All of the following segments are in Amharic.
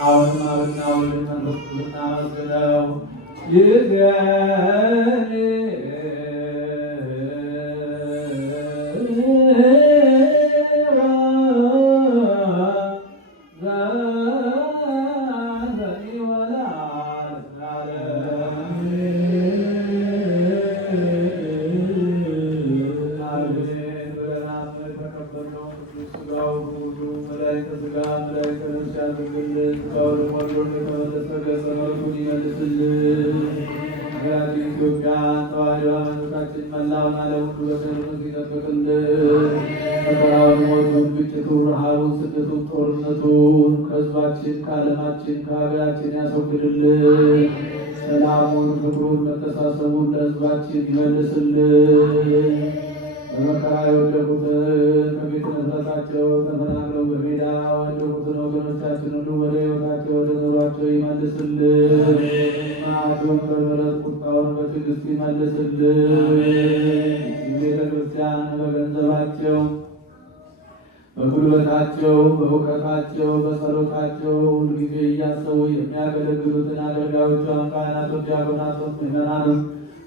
አሁንም አብና ወልድ መንፈስ ቅዱስ እናመስግነው። ይገኒ ከዓለማችን ከሀገራችን ያስወግድልን። ሰላሙን፣ ፍቅሩን፣ መተሳሰቡን ለሕዝባችን ይመልስልን። በመከራ የወደቁትን ከቤት ንብረታቸው ተፈናቅለው በሜዳ የወደቁትን ወገኖቻችን ሁሉ ወደ ሕይወታቸው ወደ ኑሯቸው ይመልስልን። መዓቱን በምሕረት ቁጣውን በትዕግስት ይመልስልን። ቤተ ክርስቲያን በገንዘባቸው በጉልበታቸው በእውቀታቸው በጸሎታቸው ሁልጊዜ እያሰቡ የሚያገለግሉትን አገልጋዮቿን ካህናቱን፣ ዲያቆናቱን፣ ምዕመናኑን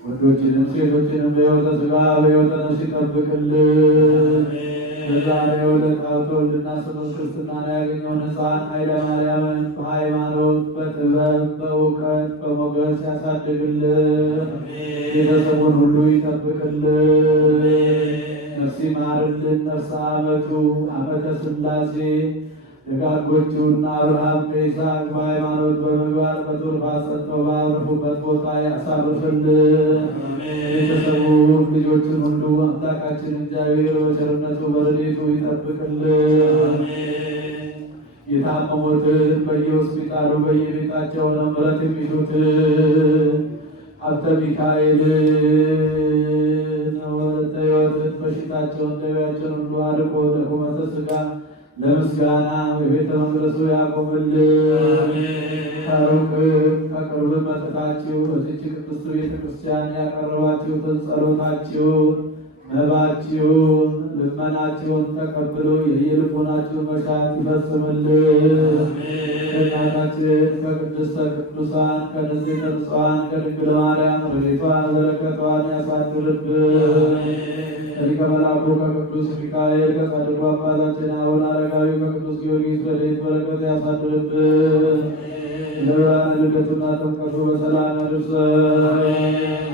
ወንዶችንም ሴቶችንም በሕይወተ ሥጋ በሕይወተ ነፍስ ይጠብቅልን። በዛሬው ዕለት ሀብተ ወልድና ስመ ክርስትናን ያገኘውን ሕፃን ኃይለ ማርያምን በሃይማኖት በጥበብ በእውቀት በሞገስ ያሳድግልን። ቤተሰቡን ሁሉ ይጠብቅልን። ነፍስ ይማርልን። ነፍሰ ዓመቱ ዓመተ ሥላሴ ደጋጎቹና አብርሃም በይስሐቅ በሃይማኖት በምግባር በትሩፋት ጸንተው ባረፉበት ቦታ ያሳርፍልን። ቤተሰቡን ልጆችን ሁሉ አምላካችን እግዚአብሔር በቸርነቱ በረድኤቱ ይጠብቅልን። የታመሙትን በየሆስፒታሉ በየቤታቸው ምሕረት የሚሹትን ሀብተ ሚካኤልን ወለተ ሕይወትን በሽታቸውን ደዌያቸውን ሁሉ አርቆ ለቁመተ ሥጋ ለምስጋና በቤተ መቅደሱ ያቆምልን። ከሩቅም ከቅርብም መጥታችሁ በዚህች ቅድስት ቤተ ክርስቲያን ያቀረባችሁትን ጸሎታችሁን፣ መባችሁን፣ ልመናችሁን ተቀብሎ የየልቦናችሁን መሻት ይፈጽምልን። ከእናታችን ከቅድስተ ቅዱሳን ከንጽሕተ ንጹሐን ከድንግል ማርያም ረድኤቷን በረከቷን ያሳድርብን። ከሊቀ መላኩ ከቅዱስ ሚካኤል ከጻድቁ አባታችን አቡነ አረጋዊ ከቅዱስ ጊዮርጊስ ረድኤት በረከት ያሳድርብን። ለብርሃነ ልደቱና ጥምቀቱ በሰላም ያድርሰን።